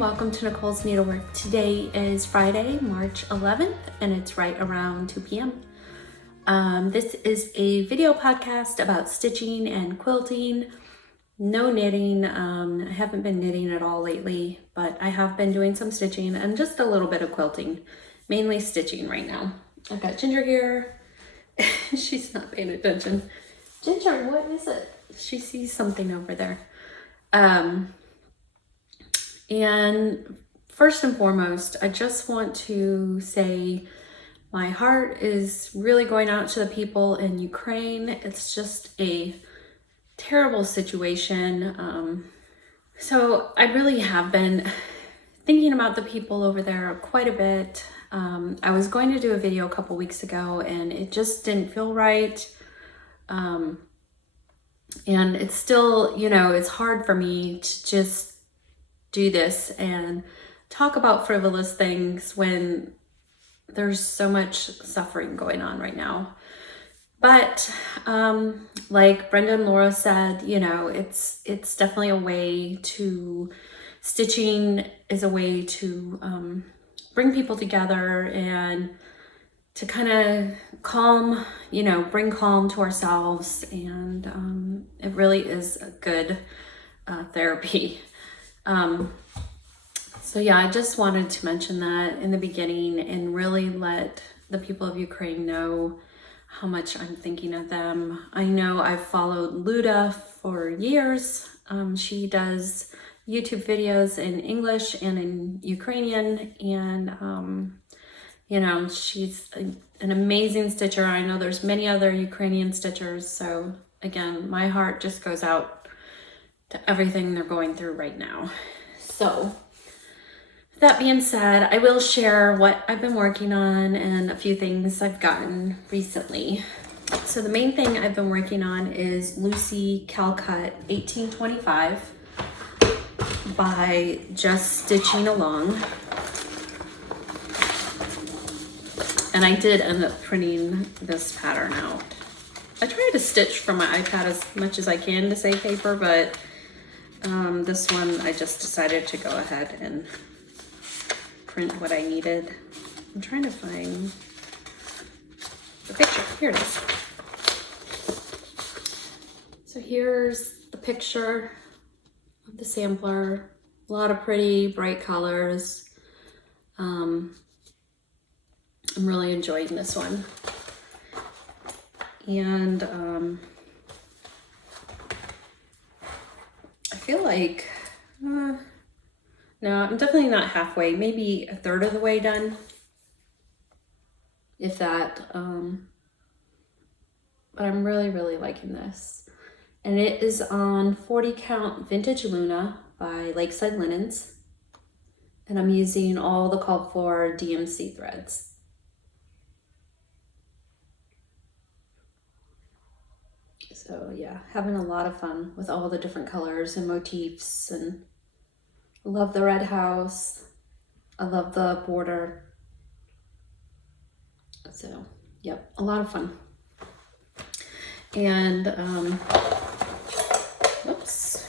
and welcome to Nicole's Needlework. Today is Friday, March 11th, and it's right around 2 p.m. This is a video podcast about stitching and quilting. No knitting. I haven't been knitting at all lately, but I have been doing some stitching and just a little bit of quilting, mainly stitching right now. I've got Ginger here. She's not paying attention. Ginger, what is it? She sees something over there. And first and foremost, I just want to say my heart is really going out to the people in Ukraine. It's just a terrible situation. So I really have been thinking about the people over there quite a bit. I was going to do a video a couple weeks ago and it just didn't feel right. And it's still, it's hard for me to just do this and talk about frivolous things when there's so much suffering going on right now. But like Brenda and Laura said, it's definitely a way to, stitching is a way to bring people together and to kind of calm, bring calm to ourselves. And it really is a good therapy. So yeah, I just wanted to mention that in the beginning and really let the people of Ukraine know how much I'm thinking of them. I know I've followed Luda for years. She does YouTube videos in English and in Ukrainian, and she's an amazing stitcher. I know there's many other Ukrainian stitchers, so again, my heart just goes out to everything they're going through right now. So that being said, I will share what I've been working on and a few things I've gotten recently. So the main thing I've been working on is Lucy Calcut 1825 by Just Stitching Along. And I did end up printing this pattern out. I try to stitch from my iPad as much as I can to save paper, but this one I just decided to go ahead and print what I needed. I'm trying to find the picture. Here it is. So here's the picture of the sampler. A lot of pretty bright colors. I'm really enjoying this one. And I feel like, no, I'm definitely not halfway, maybe a third of the way done, if that. But I'm really liking this. And it is on 40 count Vintage Luna by Lakeside Linens. And I'm using all the called for DMC threads. So yeah, having a lot of fun with all the different colors and motifs, and I love the red house. I love the border. So yep, a lot of fun. And whoops.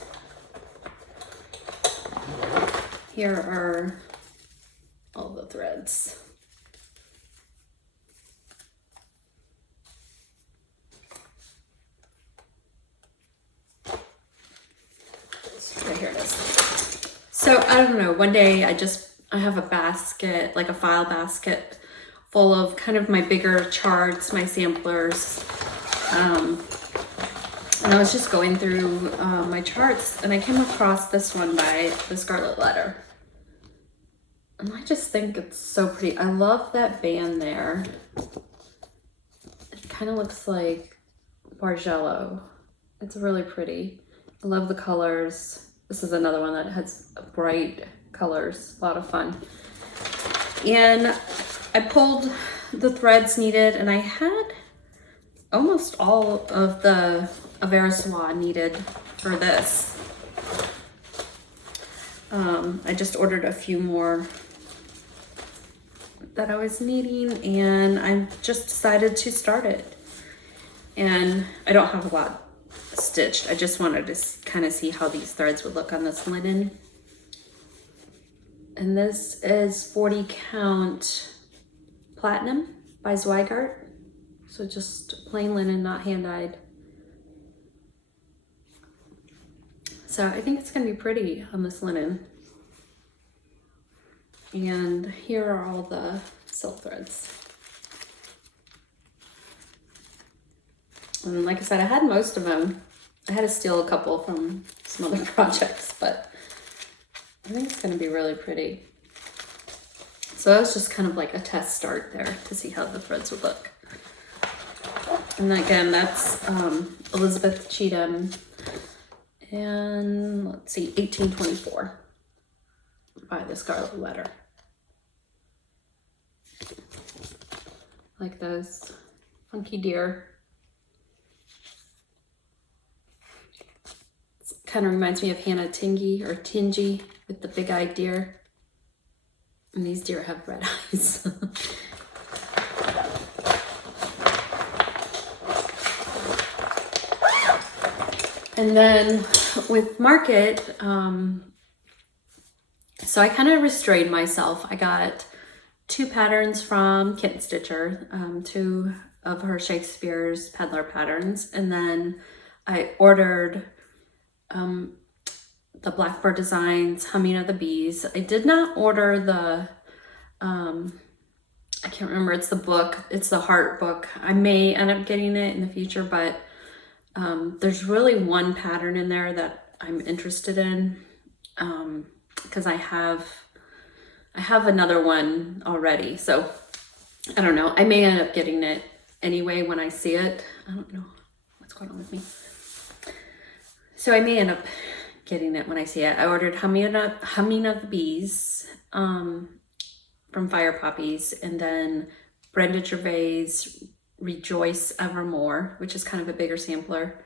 Here are all the threads. Here it is. So I don't know, one day I have a basket, like a file basket full of kind of my bigger charts, my samplers. And I was just going through my charts and I came across this one by the Scarlet Letter. And I just think it's so pretty. I love that band there. It kind of looks like Bargello. It's really pretty. I love the colors. This is another one that has bright colors, a lot of fun. And I pulled the threads needed and I had almost all of the Avera Soie needed for this. I just ordered a few more that I was needing and I just decided to start it. And I don't have a lot stitched. I just wanted to kind of see how these threads would look on this linen. And this is 40 count platinum by Zweigart. So just plain linen, not hand dyed. So I think it's gonna be pretty on this linen. And here are all the silk threads. And like I said, I had most of them. I had to steal a couple from some other projects, but I think it's gonna be really pretty. So that was just kind of like a test start there to see how the threads would look. And again, that's Elizabeth Cheatham, and let's see, 1824 by the Scarlet Letter. Like those funky deer. It kind of reminds me of Hannah Tingy or Tingy with the big-eyed deer. And these deer have red eyes. And then with Market, so I kind of restrained myself. I got 2 patterns from Kitten Stitcher, 2 of her Shakespeare's Peddler patterns, and then I ordered the Blackbird Designs Humming of the Bees. I did not order the, I can't remember, it's the book, it's the Heart book. I may end up getting it in the future, but there's really one pattern in there that I'm interested in, because I have another one already. So I don't know, I may end up getting it anyway when I see it. I don't know what's going on with me. So I may end up getting it when I see it. I ordered Humming of the Bees from Fire Poppies, and then Brenda Gervais Rejoice Evermore, which is kind of a bigger sampler.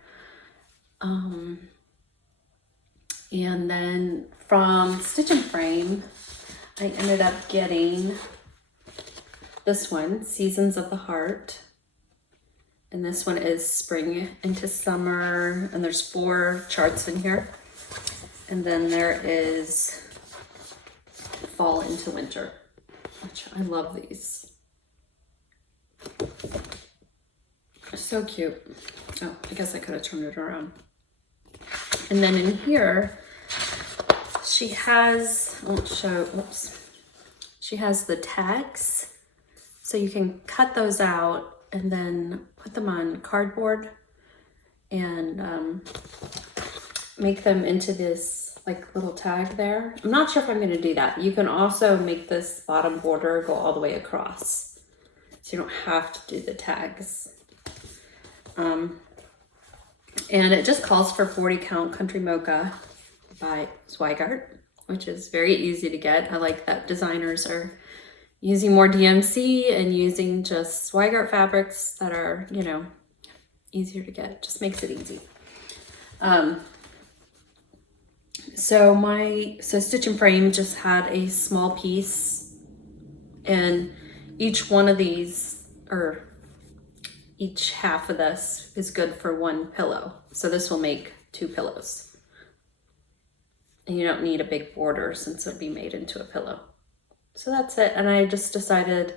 And then from Stitch and Frame, I ended up getting this one, Seasons of the Heart. And this one is Spring into Summer, and there's 4 charts in here. And then there is Fall into Winter, which I love these. So cute. Oh, I guess I could have turned it around. And then in here, she has, I won't show, oops. She has the tags. So you can cut those out and then put them on cardboard and make them into this like little tag there. I'm not sure if I'm gonna do that. You can also make this bottom border go all the way across, so you don't have to do the tags. And it just calls for 40 count Country Mocha by Zweigart, which is very easy to get. I like that designers are using more DMC and using just Zweigart fabrics that are, you know, easier to get. Just makes it easy. So Stitch and Frame just had a small piece, and each one of these, or each half of this, is good for 1 pillow. So this will make 2 pillows. And you don't need a big border since it'll be made into a pillow. So that's it. And I just decided,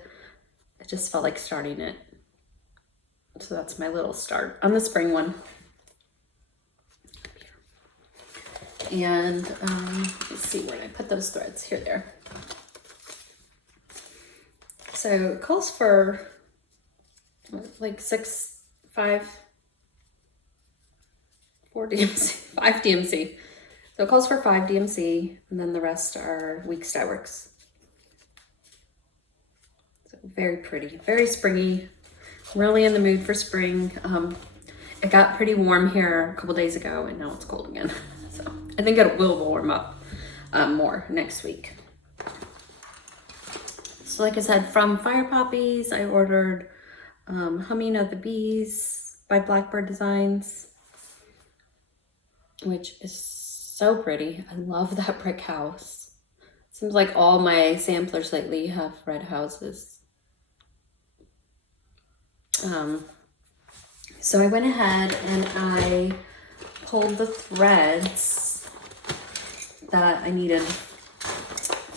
I just felt like starting it. So that's my little start on the spring one. And let's see where I put those threads. Here they are. So it calls for like 4 DMC, 5 DMC. So it calls for 5 DMC, and then the rest are weak Stitch Works. So very pretty, very springy. Really in the mood for spring. It got pretty warm here a couple days ago, and now it's cold again. So I think it will warm up more next week. So like I said, from Fire Poppies, I ordered Humming of the Bees by Blackbird Designs, which is so pretty. I love that brick house. Seems like all my samplers lately have red houses. So I went ahead and I pulled the threads that I needed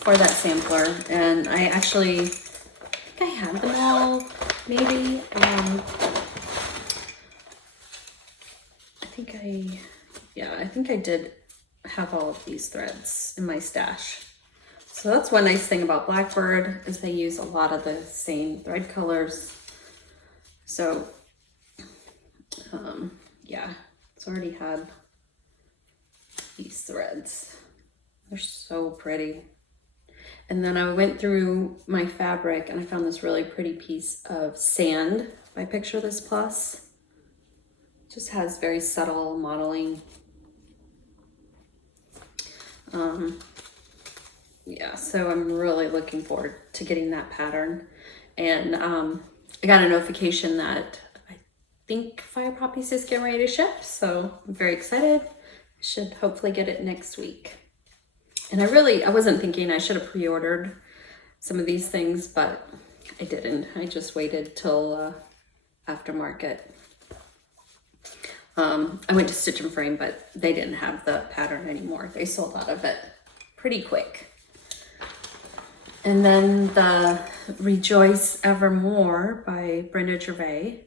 for that sampler, and I actually think I have them all, maybe. I think I did have all of these threads in my stash. So that's one nice thing about Blackbird, is they use a lot of the same thread colors. So yeah, it's already had these threads. They're so pretty. And then I went through my fabric and I found this really pretty piece of sand by Picture This Plus. Just has very subtle modeling. Yeah, so I'm really looking forward to getting that pattern. And I got a notification that I think Fire Poppies is getting ready to ship, so I'm very excited. I should hopefully get it next week. And I wasn't thinking I should have pre-ordered some of these things, but I didn't. I just waited till aftermarket. I went to Stitch and Frame, but they didn't have the pattern anymore. They sold out of it pretty quick. And then the Rejoice Evermore by Brenda Gervais.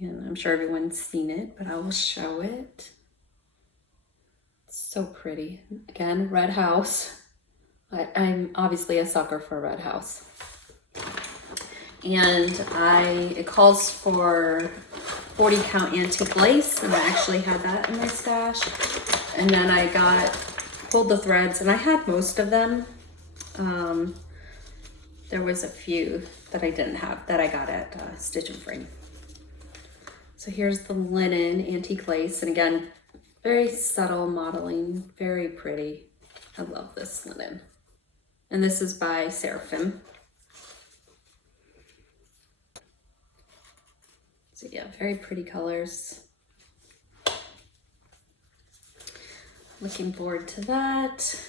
And I'm sure everyone's seen it, but I will show it. It's so pretty. Again, red house. I'm obviously a sucker for a red house. And it calls for 40 count antique lace, and I actually had that in my stash. And then I pulled the threads, and I had most of them. There was a few that I didn't have that I got at Stitch and Frame. So here's the linen antique lace, and again, very subtle modeling, very pretty. I love this linen. And this is by Seraphim. So yeah, very pretty colors. Looking forward to that.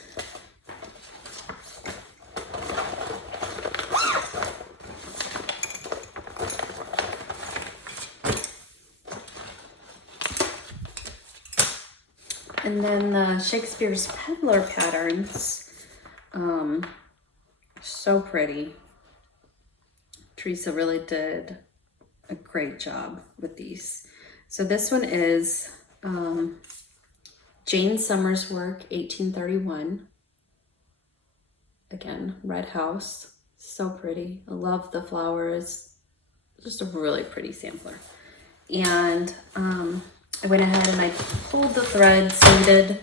And then the Shakespeare's Peddler patterns, so pretty. Teresa really did a great job with these. So this one is Jane Summers' work, 1831. Again, red house, so pretty. I love the flowers, just a really pretty sampler. And I went ahead and I pulled the threads needed,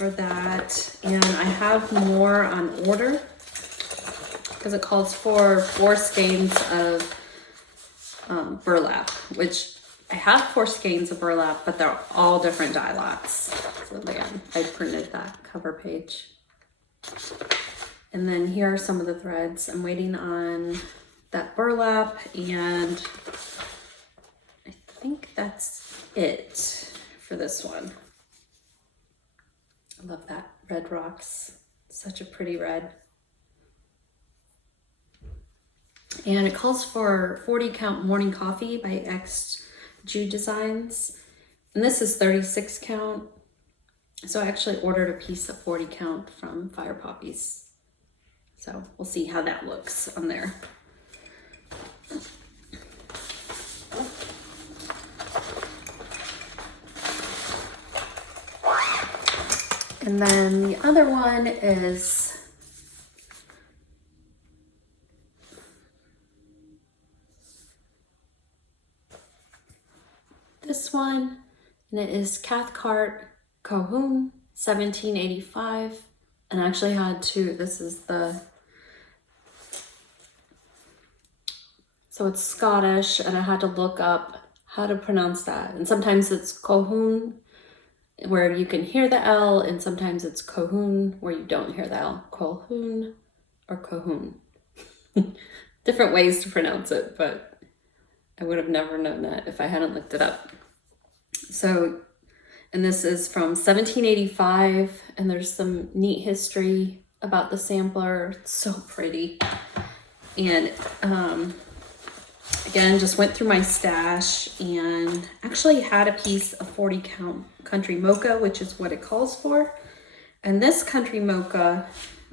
for that. And I have more on order because it calls for 4 skeins of burlap, which I have 4 skeins of burlap, but they're all different dye lots. So again, I printed that cover page. And then here are some of the threads. I'm waiting on that burlap, and I think that's it for this one. I love that red rocks, such a pretty red. And it calls for 40 count morning coffee by X Jew Designs, and this is 36 count. So I actually ordered a piece of 40 count from Fire Poppies, so we'll see how that looks on there. And then the other one is this one, and it is Cathcart Cohoon 1785. And I actually had to, so it's Scottish, and I had to look up how to pronounce that. And sometimes it's Cohoon, where you can hear the L, and sometimes it's Cohoon, where you don't hear the L. Cohoon or Cohoon. Different ways to pronounce it, but I would have never known that if I hadn't looked it up. So, and this is from 1785, and there's some neat history about the sampler. It's so pretty. And Again, just went through my stash and actually had a piece of 40 count country mocha, which is what it calls for. And this country mocha,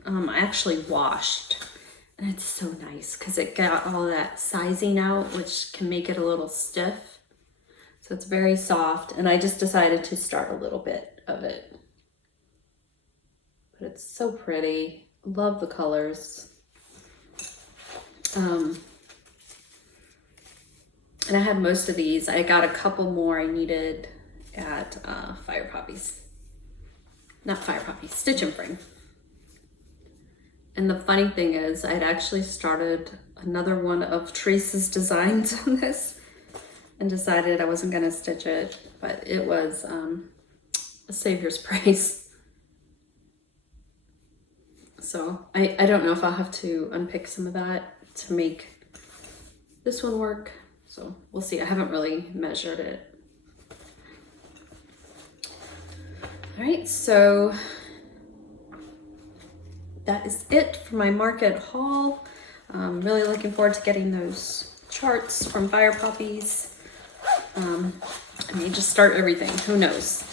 I actually washed, and it's so nice because it got all that sizing out, which can make it a little stiff. So it's very soft, and I just decided to start a little bit of it. But it's so pretty. Love the colors. And I had most of these. I got a couple more I needed at Fire Poppies. Not Fire Poppies, Stitch and Frame. And the funny thing is, I'd actually started another one of Teresa's designs on this and decided I wasn't gonna stitch it, but it was a savior's price. So I don't know if I'll have to unpick some of that to make this one work. So we'll see. I haven't really measured it. All right, so that is it for my market haul. I'm really looking forward to getting those charts from Fire Poppies. I may just start everything, who knows.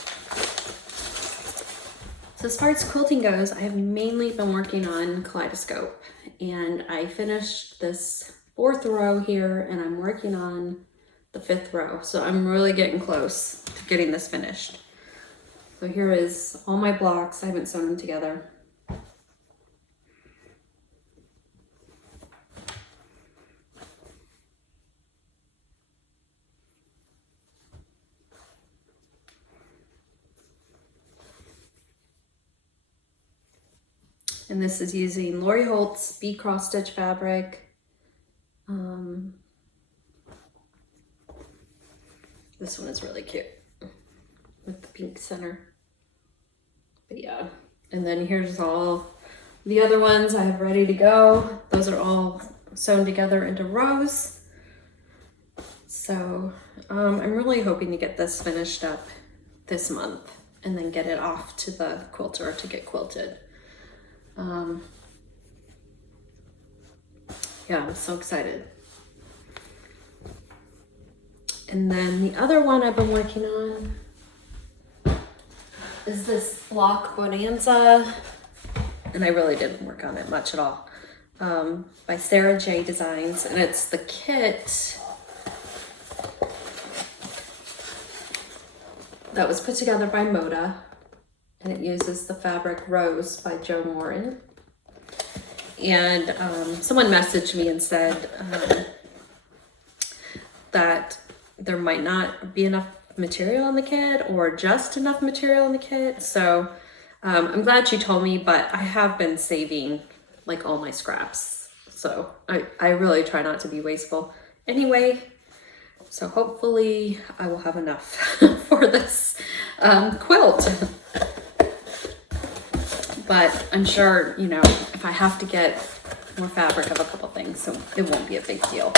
So as far as quilting goes, I have mainly been working on Kaleidoscope, and I finished this 4th row here, and I'm working on the 5th row. So I'm really getting close to getting this finished. So here is all my blocks. I haven't sewn them together. And this is using Lori Holt's Bee Cross Stitch fabric. This one is really cute with the pink center. But yeah, and then here's all the other ones I have ready to go. Those are all sewn together into rows. So I'm really hoping to get this finished up this month and then get it off to the quilter to get quilted. Yeah, I'm so excited. And then the other one I've been working on is this block Bonanza, and I really didn't work on it much at all, by Sarah J Designs, and it's the kit that was put together by Moda, and it uses the fabric Rose by Joan Warren. And someone messaged me and said that there might not be enough material in the kit or just enough material in the kit. So I'm glad she told me, but I have been saving like all my scraps. So I really try not to be wasteful anyway. So hopefully I will have enough for this quilt. But I'm sure, you know, if I have to get more fabric of a couple things, so it won't be a big deal.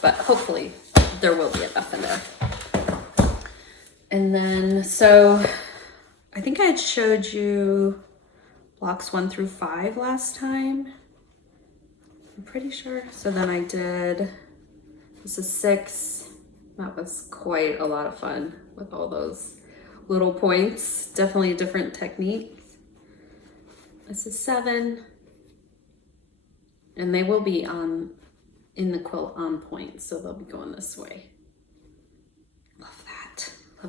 But hopefully there will be enough in there. And then, so I think I had showed you blocks 1 through 5 last time. I'm pretty sure. So then I did, this is 6. That was quite a lot of fun with all those little points. Definitely a different technique. This is 7, and they will be in the quilt on point, so they'll be going this way. Love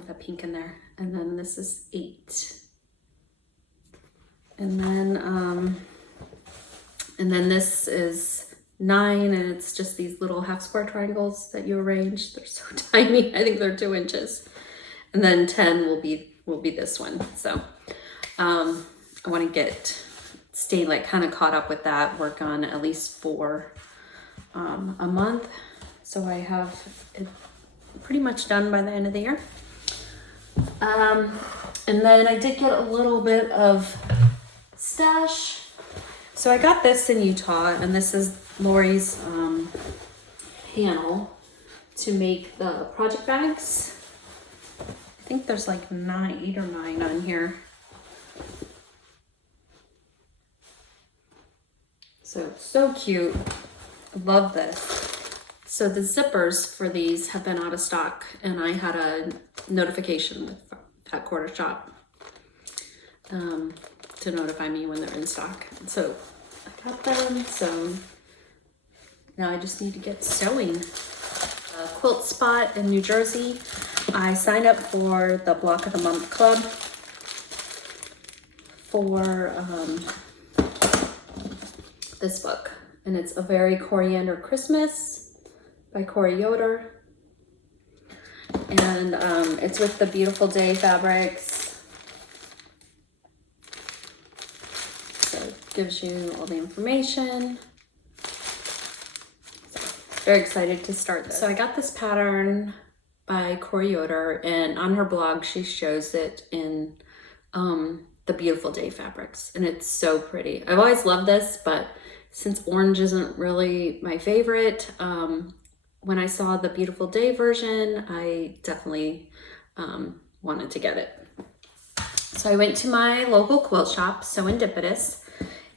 that pink in there. And then this is 8, and then this is 9, and it's just these little half square triangles that you arrange. They're so tiny. I think they're 2 inches. And then 10 will be this one. So I want to stay like kind of caught up with that, work on at least 4 a month. So I have it pretty much done by the end of the year. And then I did get a little bit of stash. So I got this in Utah, and this is Lori's panel to make the project bags. I think there's like 8 or 9 on here. So cute. Love this. So the zippers for these have been out of stock, and I had a notification with Fat Quarter Shop to notify me when they're in stock. So I got them, so now I just need to get sewing. Quilt Spot in New Jersey. I signed up for the Block of the Month Club for this book, and it's A Very Coriander Christmas by Corey Yoder, and it's with the Beautiful Day fabrics, so it gives you all the information. Very excited to start this. So I got this pattern by Corey Yoder, and on her blog she shows it in the Beautiful Day fabrics, and it's so pretty. I've always loved this, but since orange isn't really my favorite, when I saw the Beautiful Day version, I definitely wanted to get it. So I went to my local quilt shop, Serendipitous,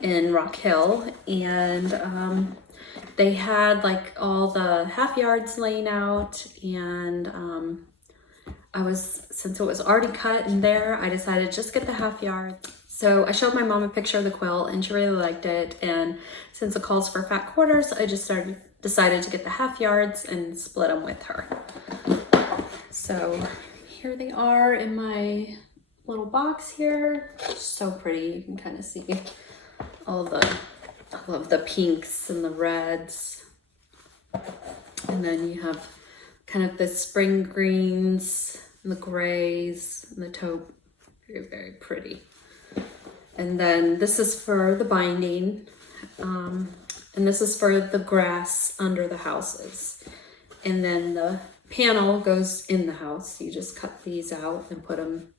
in Rock Hill, and they had like all the half yards laying out, and since it was already cut in there, I decided just get the half yard. So I showed my mom a picture of the quilt, and she really liked it, and since it calls for fat quarters, I just decided to get the half yards and split them with her. So here they are in my little box here. So pretty. You can kind of see all of the pinks and the reds, and then you have kind of the spring greens and the grays and the taupe. Very, very pretty. And then this is for the binding, and this is for the grass under the houses, and then the panel goes in the house. You just cut these out and put them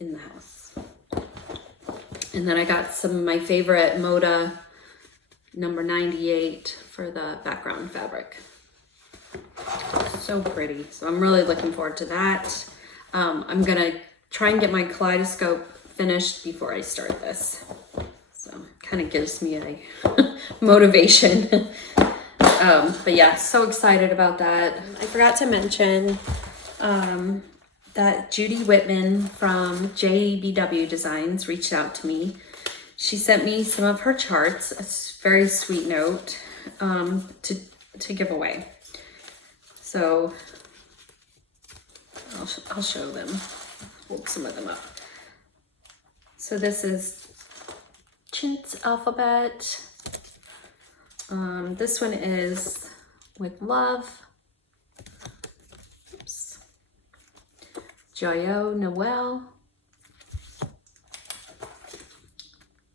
in the house. And then I got some of my favorite Moda number 98 for the background fabric. So pretty. So I'm really looking forward to that. I'm gonna try and get my kaleidoscope finished before I start this. So it kind of gives me a motivation. But yeah, so excited about that. I forgot to mention that Judy Whitman from JBW Designs reached out to me. She sent me some of her charts, a very sweet note, to give away. So I'll show them, hold some of them up. So this is Chintz alphabet. This one is with love. Oops. Joyeux Noel.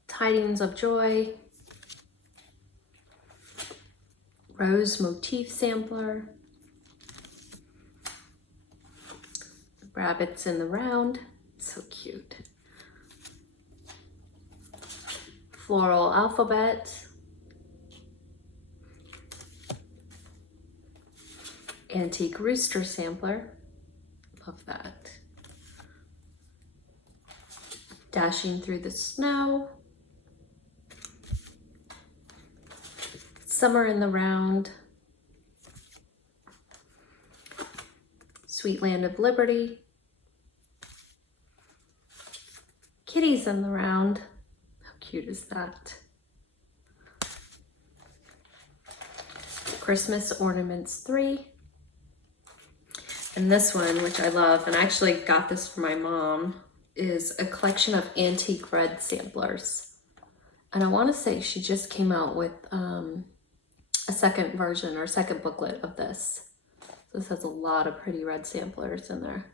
Tidings of Joy. Rose motif sampler. Rabbits in the round. So cute. Floral alphabet. Antique rooster sampler. Love that. Dashing through the snow. Summer in the round. Sweet Land of Liberty. Kitties in the round. How cute is that? Christmas Ornaments 3. And this one, which I love, and I actually got this for my mom, is a collection of antique red samplers. And I want to say she just came out with a second version or second booklet of this. So this has a lot of pretty red samplers in there.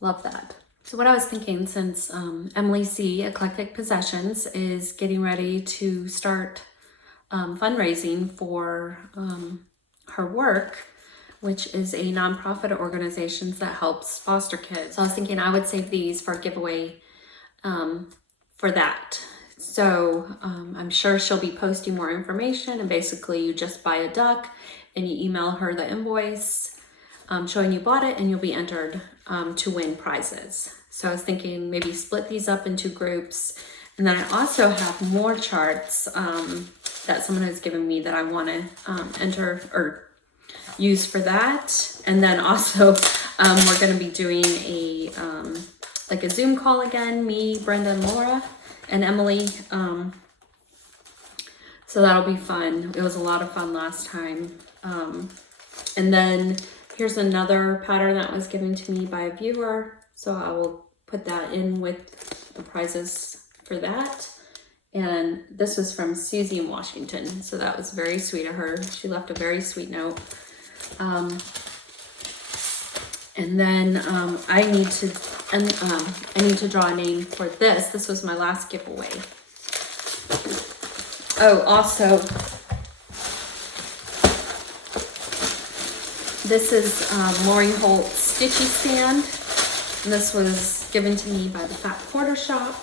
Love that. So what I was thinking, since Emily C. Eclectic Possessions is getting ready to start fundraising for her work, which is a nonprofit organization that helps foster kids. So I was thinking I would save these for a giveaway for that. So I'm sure she'll be posting more information, and basically you just buy a duck and you email her the invoice showing you bought it, and you'll be entered to win prizes. So I was thinking maybe split these up into groups, And then I also have more charts that someone has given me that I want to enter or use for that. And then also we're going to be doing a like a Zoom call again, me, Brenda, and Laura, and Emily. So that'll be fun. It was a lot of fun last time. And then here's another pattern that was given to me by a viewer. So I will put that in with the prizes for that. And this was from Susie in Washington. So that was very sweet of her. She left a very sweet note. And then I need to draw a name for this. This was my last giveaway. Oh, also, this is Lori Holt's Stitchy Stand. And this was given to me by the Fat Quarter Shop.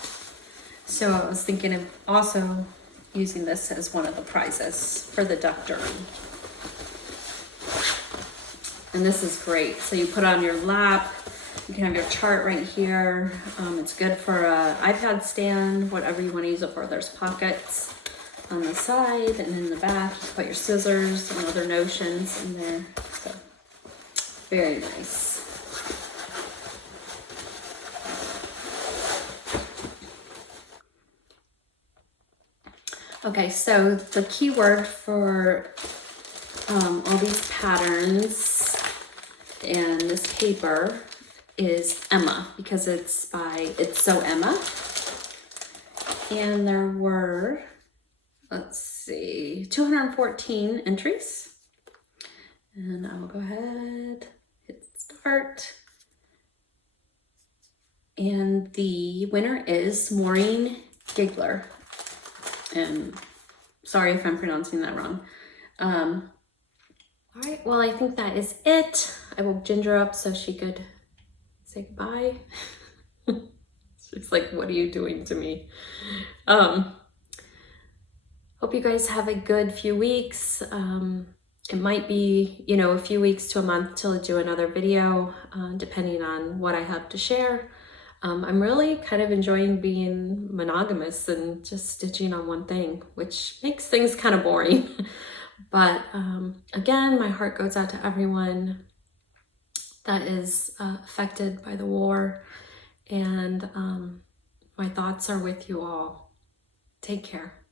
So I was thinking of also using this as one of the prizes for the duck derby. And this is great. So you put on your lap, you can have your chart right here. It's good for an iPad stand, whatever you want to use it for. There's pockets on the side and in the back. You put your scissors and other notions in there. So very nice. Okay, so the keyword for all these patterns and this paper is Emma, because it's So Emma. And there were, let's see, 214 entries. And I will go ahead, hit start. And the winner is Maureen Giggler. And sorry if I'm pronouncing that wrong. All right, well, I think that is it. I woke Ginger up so she could say goodbye. She's like, what are you doing to me? Hope you guys have a good few weeks. It might be, a few weeks to a month till I do another video, depending on what I have to share. I'm really kind of enjoying being monogamous and just stitching on one thing, which makes things kind of boring. But again, my heart goes out to everyone that is affected by the war, and my thoughts are with you all. Take care.